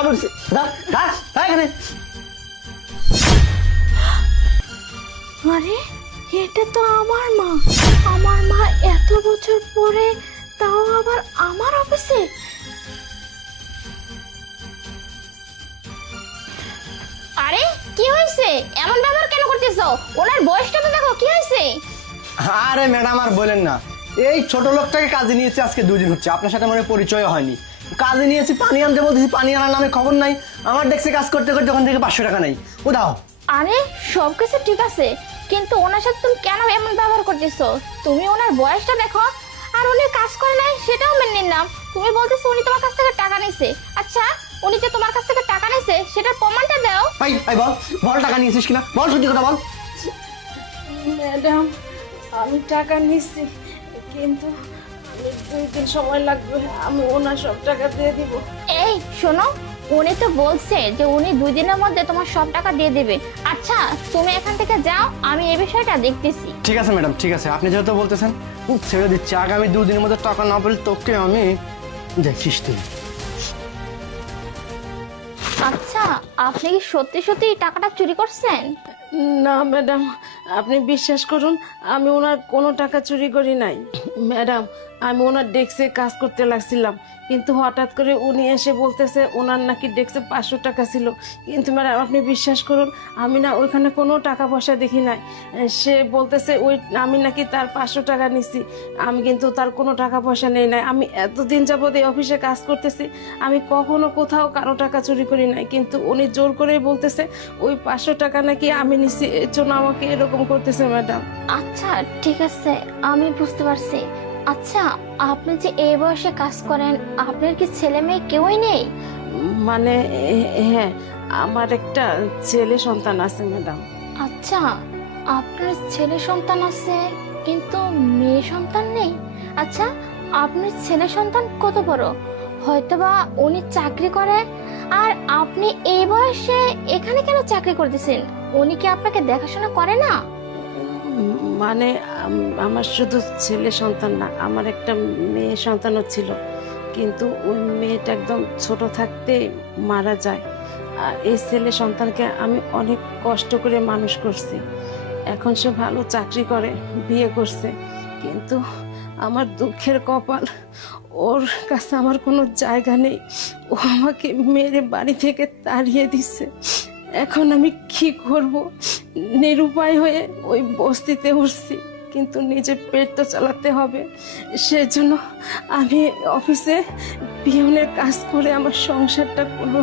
যা বলছি যা যা যা এখানে। আরে এটা তো আমার মা এত বছর পরে, তাও আবার আমার অফিসে। আরে কি হয়েছে, এমন ব্যবহার কেন করতেছো? ওনার বয়সটা তো দেখো, কি হয়েছে? আরে ম্যাডাম আর বলেন না, এই ছোট লোকটাকে কাজে নিয়েছি আজকে 2 দিন হচ্ছে, আপনার সাথে মানে পরিচয় হয়নি। কাজে নিয়েছি, পানি আনতে বলতেছি, পানি আনার নামে খবর নাই। আমার ডেস্কে কাজ করতে করতে ওখান থেকে 500 টাকা নাই, ও দাও। আরে সব কিছু ঠিক আছে, কিন্তু ওনার সাথে তুমি কেন এমন ব্যবহার করতেছো? তুমি ওনার বয়সটা দেখো, আর উনি কাজ করে নাই সেটাও মেনে নিলাম। তুমি বলতেছো উনি তোমার কাছ থেকে টাকা নিছে। আচ্ছা, উনি যে তোমার কাছ থেকে টাকা নিছে সেটার প্রমাণটা দাও। ভাই ভাই বল, বল টাকা নিয়েছিস কিনা, বল সত্যি কথা বল। ম্যাডাম, আমি টাকা নিচ্ছি, কিন্তু 2 দিন সময় লাগবে, আমি ওনার সব টাকা দিয়ে দিব। এই শোনো, উনি তো বলছে যে উনি 2 দিনের মধ্যে তোমার সব টাকা দিয়ে দেবে। আচ্ছা তুমি এখান থেকে যাও, আমি এই বিষয়টা দেখতেছি। ঠিক আছে ম্যাডাম, ঠিক আছে, আপনি যেহেতু বলতেছেন ছেড়ে দিচ্ছি। আগামী 2 দিনের মধ্যে টাকা না পেলে তোকে আমি দেখিস তুই। আচ্ছা, আপনি কি সত্যি সত্যি টাকাটা চুরি করছেন? না ম্যাডাম, আপনি বিশ্বাস করুন, আমি ওনার কোনো টাকা চুরি করি নাই। ম্যাডাম, আমি ওনার ডেস্কে কাজ করতে লাগছিলাম, কিন্তু হঠাৎ করে উনি এসে বলতেছে ওনার নাকি ডেস্কে 500 টাকা ছিল। কিন্তু ম্যাডাম আপনি বিশ্বাস করুন, আমি না ওইখানে কোনো টাকা পয়সা দেখি নাই। সে বলতেছে আমি নাকি তার 500 টাকা নিছি, আমি কিন্তু তার কোনো টাকা পয়সা নেই নাই। আমি এতদিন যাবত এই অফিসে কাজ করতেছি, আমি কখনো কোথাও কারো টাকা চুরি করি নাই, কিন্তু উনি জোর করে বলতেছে ওই 500 টাকা নাকি আমি নিছি, এর জন্য আমাকে এরকম করতেছে ম্যাডাম। আচ্ছা ঠিক আছে, আমি বুঝতে পারছি। আচ্ছা, আপনি যে এই বয়সে কাজ করেন, আপনার কি ছেলে মেয়ে কেউই নেই? মানে হ্যাঁ, আমার একটা ছেলে সন্তান আছে ম্যাডাম। আচ্ছা, আপনার ছেলে সন্তান আছে কিন্তু মেয়ে সন্তান নেই। আচ্ছা, আপনার ছেলে সন্তান কত বড়? হয়তোবা উনি চাকরি করে, আর আপনি এই বয়সে এখানে কেন চাকরি করতেছেন? উনি কি আপনাকে দেখাশোনা করে না? মানে আমার শুধু ছেলে সন্তান না, আমার একটা মেয়ে সন্তানও ছিল, কিন্তু ওই মেয়েটা একদম ছোট থাকতে মারা যায়। আর এই ছেলে সন্তানকে আমি অনেক কষ্ট করে মানুষ করছি। এখন সে ভালো চাকরি করে, বিয়ে করছে, কিন্তু আমার দুঃখের কপাল, ওর কাছে আমার কোনো জায়গা নেই। ও আমাকে মেরে বাড়ি থেকে তাড়িয়ে দিচ্ছে। এখন আমি কি করব? নিরুপায় হয়ে ওই বস্তিতে উঠছি, কিন্তু নিজের পেট তো চালাতে হবে। সেজন্য আমি অফিসে পিয়নের কাজ করে আমার সংসারটা কোনো